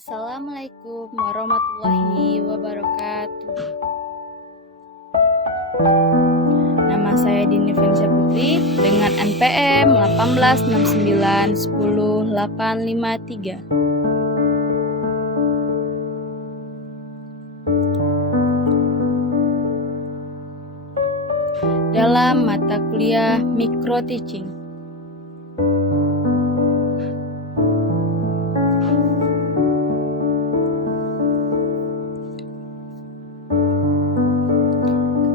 Assalamualaikum warahmatullahi wabarakatuh. Nama saya Dini Fensia Putri dengan NPM 1869100853. Dalam mata kuliah Micro Teaching.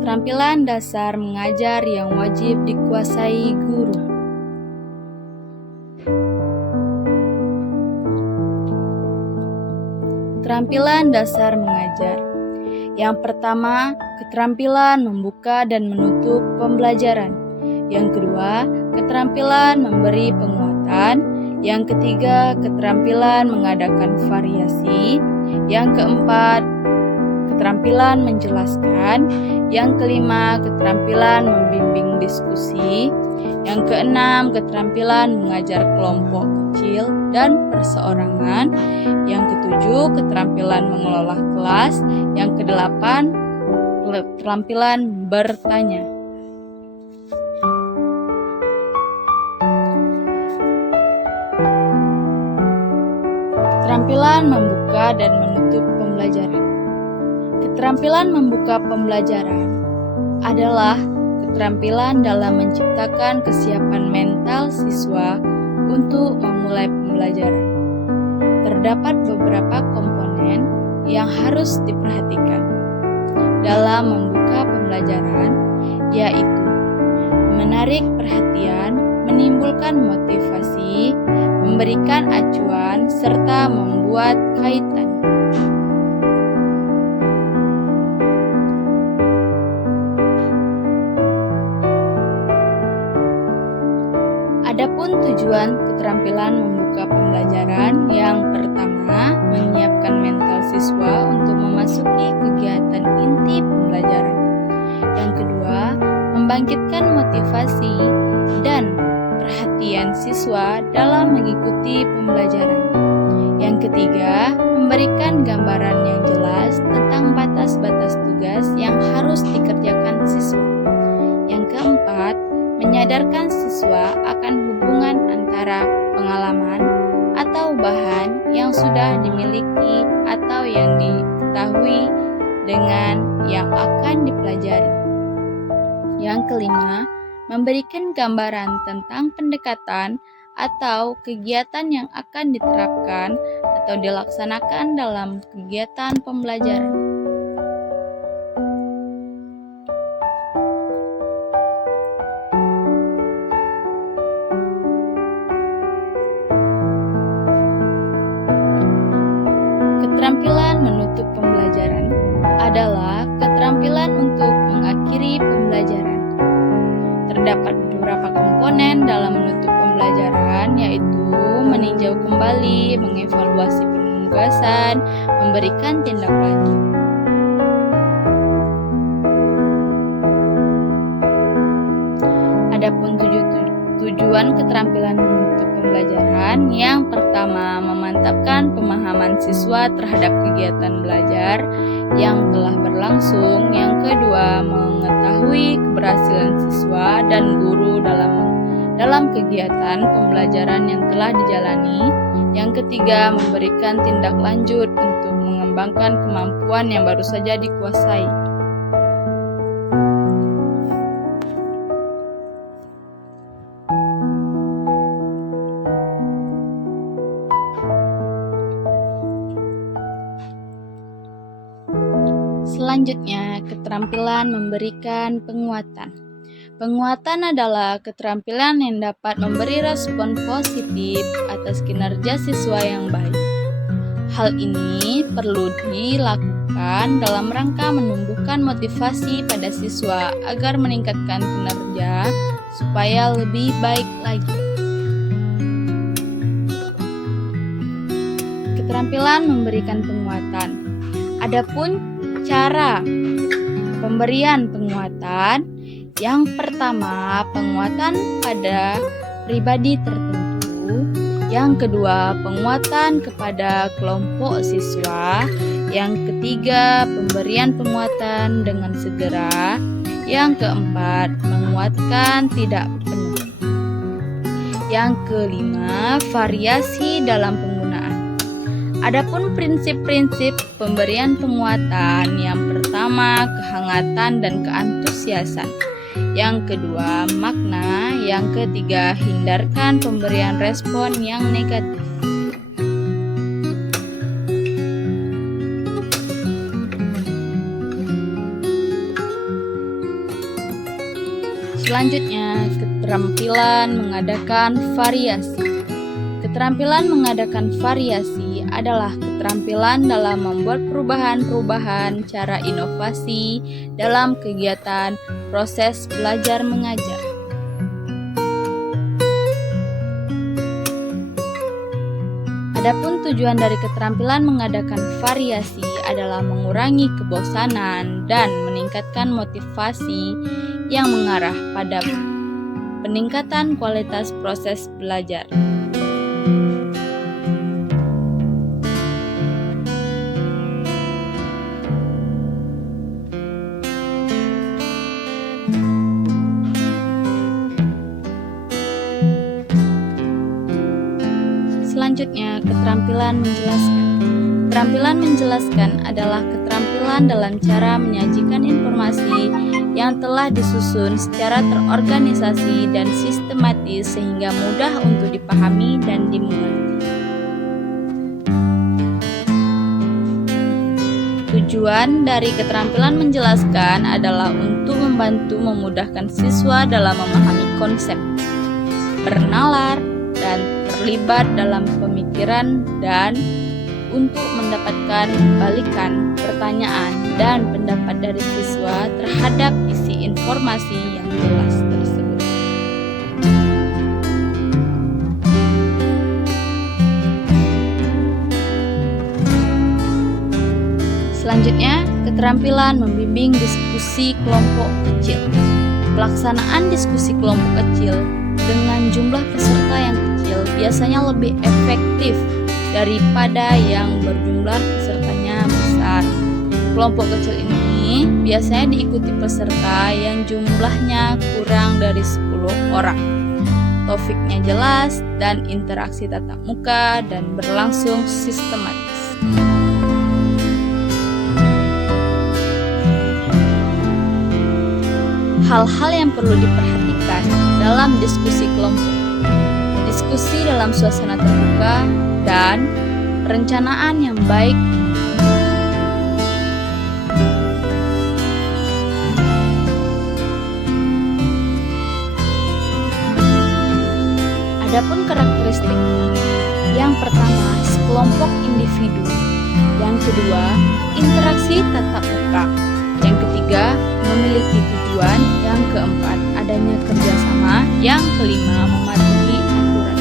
Keterampilan dasar mengajar yang wajib dikuasai guru. Keterampilan dasar mengajar. Yang pertama, keterampilan membuka dan menutup pembelajaran. Yang kedua, keterampilan memberi penguatan. Yang ketiga, keterampilan mengadakan variasi. Yang keempat, keterampilan menjelaskan. Yang kelima, keterampilan membimbing diskusi. Yang keenam, keterampilan mengajar kelompok kecil dan perseorangan. Yang ketujuh, keterampilan mengelola kelas. Yang kedelapan, keterampilan bertanya. Keterampilan membuka dan menutup pembelajaran. Keterampilan membuka pembelajaran adalah keterampilan dalam menciptakan kesiapan mental siswa untuk memulai pembelajaran. Terdapat beberapa komponen yang harus diperhatikan dalam membuka pembelajaran, yaitu menarik perhatian, menimbulkan motivasi, memberikan acuan, serta membuat kaitan. Adapun tujuan keterampilan membuka pembelajaran, yang pertama, menyiapkan mental siswa untuk memasuki kegiatan inti pembelajaran. Yang kedua, membangkitkan motivasi dan perhatian siswa dalam mengikuti pembelajaran. Yang ketiga, memberikan gambaran yang jelas tentang batas-batas tugas yang harus dikerjakan siswa. Yang keempat, menyadarkan siswa akan hubungan antara pengalaman atau bahan yang sudah dimiliki atau yang diketahui dengan yang akan dipelajari. Yang kelima, memberikan gambaran tentang pendekatan atau kegiatan yang akan diterapkan atau dilaksanakan dalam kegiatan pembelajaran. Keterampilan menutup pembelajaran adalah keterampilan untuk mengakhiri pembelajaran. Terdapat beberapa komponen dalam menutup pembelajaran, yaitu meninjau kembali, mengevaluasi penugasan, memberikan tindak lanjut. Adapun tujuan keterampilan menutup pembelajaran, yang pertama, memantapkan pemahaman siswa terhadap kegiatan belajar yang telah berlangsung. Yang kedua, mengetahui keberhasilan siswa dan guru dalam kegiatan pembelajaran yang telah dijalani. Yang ketiga, memberikan tindak lanjut untuk mengembangkan kemampuan yang baru saja dikuasai. Selanjutnya, keterampilan memberikan penguatan. Penguatan adalah keterampilan yang dapat memberi respon positif atas kinerja siswa yang baik. Hal ini perlu dilakukan dalam rangka menumbuhkan motivasi pada siswa agar meningkatkan kinerja supaya lebih baik lagi. Keterampilan memberikan penguatan. Adapun cara pemberian penguatan, yang pertama, penguatan pada pribadi tertentu. Yang kedua, penguatan kepada kelompok siswa. Yang ketiga, pemberian penguatan dengan segera. Yang keempat, menguatkan tidak penuh. Yang kelima, variasi dalam penggunaan. Adapun prinsip-prinsip pemberian penguatan, yang pertama, kehangatan dan keantusiasan. Yang kedua, makna. Yang ketiga, hindarkan pemberian respon yang negatif. Selanjutnya, keterampilan mengadakan variasi. Keterampilan mengadakan variasi adalah keterampilan dalam membuat perubahan-perubahan cara inovasi dalam kegiatan proses belajar mengajar. Adapun tujuan dari keterampilan mengadakan variasi adalah mengurangi kebosanan dan meningkatkan motivasi yang mengarah pada peningkatan kualitas proses belajar. Selanjutnya, keterampilan menjelaskan. Keterampilan menjelaskan adalah keterampilan dalam cara menyajikan informasi yang telah disusun secara terorganisasi dan sistematis sehingga mudah untuk dipahami dan dimengerti. Tujuan dari keterampilan menjelaskan adalah untuk membantu memudahkan siswa dalam memahami konsep, bernalar, dan terlibat dalam pemikiran dan untuk mendapatkan balikan pertanyaan dan pendapat dari siswa terhadap isi informasi yang jelas tersebut. Selanjutnya, keterampilan membimbing diskusi kelompok kecil. Pelaksanaan diskusi kelompok kecil dengan jumlah peserta yang kecil biasanya lebih efektif daripada yang berjumlah pesertanya besar. Kelompok kecil ini biasanya diikuti peserta yang jumlahnya kurang dari 10 orang. Topiknya jelas dan interaksi tatap muka dan berlangsung sistematis. Hal-hal yang perlu diperhatikan dalam diskusi kelompok. Diskusi dalam suasana terbuka dan perencanaan yang baik. Adapun karakteristiknya, yang pertama, sekelompok individu. Yang kedua, interaksi tatap muka. Yang ketiga, memiliki tujuan. Yang keempat, adanya kerjasama. Yang kelima, mematuhi aturan.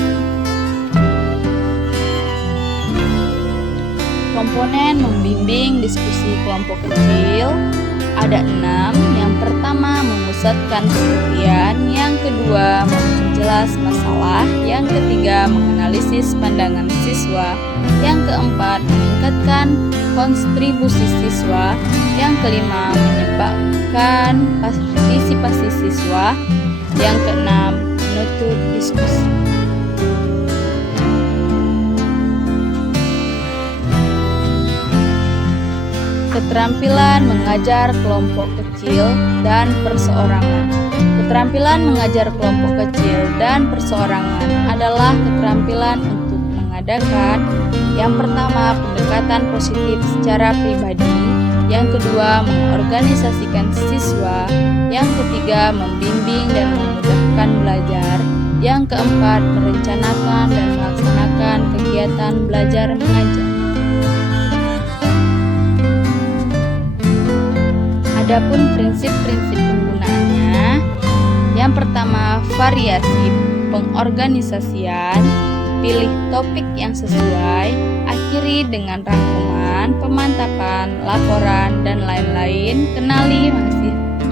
Komponen membimbing diskusi kelompok kecil ada 6. Yang pertama, memusatkan perhatian. Yang kedua, memperjelas masalah. Yang ketiga, menganalisis pandangan siswa. Yang keempat, meningkatkan kontribusi siswa. Yang kelima, menyebabkan partisipasi siswa. Yang keenam, menutup diskusi. Keterampilan mengajar kelompok kecil dan perseorangan. Keterampilan mengajar kelompok kecil dan perseorangan adalah keterampilan untuk mengadakan yang pertama, pendekatan positif secara pribadi. Yang kedua, mengorganisasikan siswa. Yang ketiga, membimbing dan memudahkan belajar. Yang keempat, merencanakan dan melaksanakan kegiatan belajar mengajar. Adapun prinsip-prinsip penggunaannya, yang pertama, variasi pengorganisasian, pilih topik yang sesuai, akhiri dengan rangkuman, pemantapan, laporan, dan lain-lain, kenali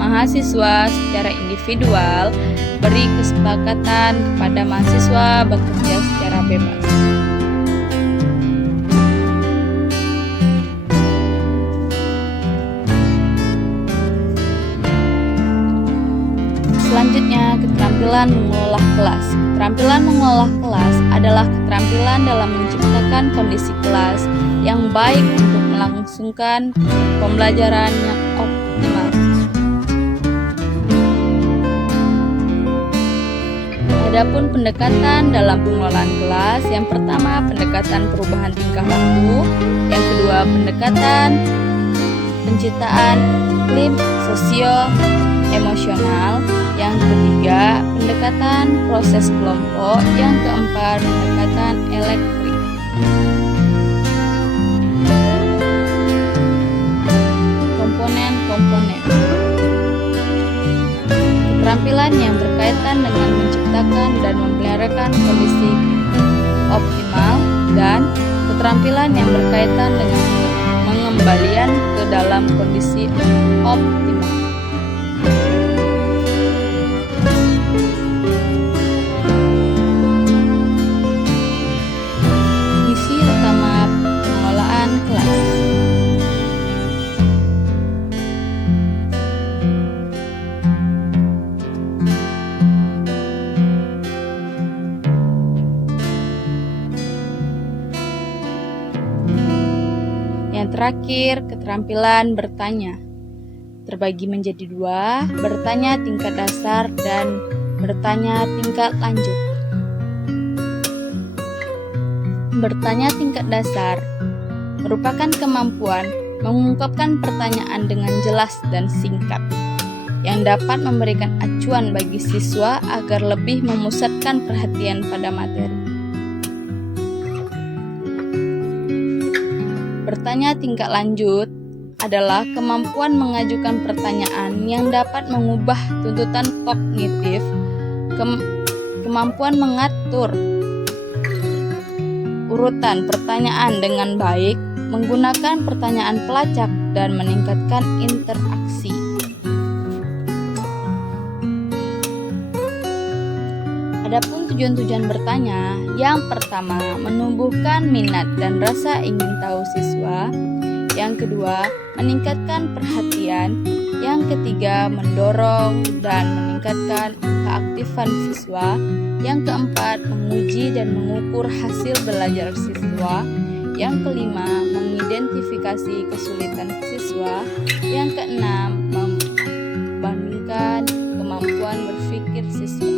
mahasiswa secara individual, beri kesepakatan kepada mahasiswa bekerja secara bebas. Selanjutnya, keterampilan mengelola kelas. Keterampilan mengelola kelas adalah keterampilan dalam menciptakan kondisi kelas yang baik untuk melangsungkan pembelajaran yang optimal. Adapun pendekatan dalam pengelolaan kelas, yang pertama pendekatan perubahan tingkah laku, yang kedua pendekatan penciptaan iklim sosio-emosional, yang ketiga pendekatan proses kelompok, yang keempat pendekatan elektrik. Komponen keterampilan yang berkaitan dengan menciptakan dan memelihara kondisi optimal, dan keterampilan yang berkaitan dengan pengembalian ke dalam kondisi optimal. Misi utama pengelolaan kelas. Yang terakhir, keterampilan bertanya. Terbagi menjadi dua, bertanya tingkat dasar dan bertanya tingkat lanjut. Bertanya tingkat dasar merupakan kemampuan mengungkapkan pertanyaan dengan jelas dan singkat, yang dapat memberikan acuan bagi siswa agar lebih memusatkan perhatian pada materi. Bertanya tingkat lanjut adalah kemampuan mengajukan pertanyaan yang dapat mengubah tuntutan kognitif, kemampuan mengatur urutan pertanyaan dengan baik, menggunakan pertanyaan pelacak, dan meningkatkan interaksi. Adapun tujuan-tujuan bertanya, yang pertama, menumbuhkan minat dan rasa ingin tahu siswa. Yang kedua, meningkatkan perhatian. Yang ketiga, mendorong dan meningkatkan keaktifan siswa. Yang keempat, menguji dan mengukur hasil belajar siswa. Yang kelima, mengidentifikasi kesulitan siswa. Yang keenam, membandingkan kemampuan berpikir siswa.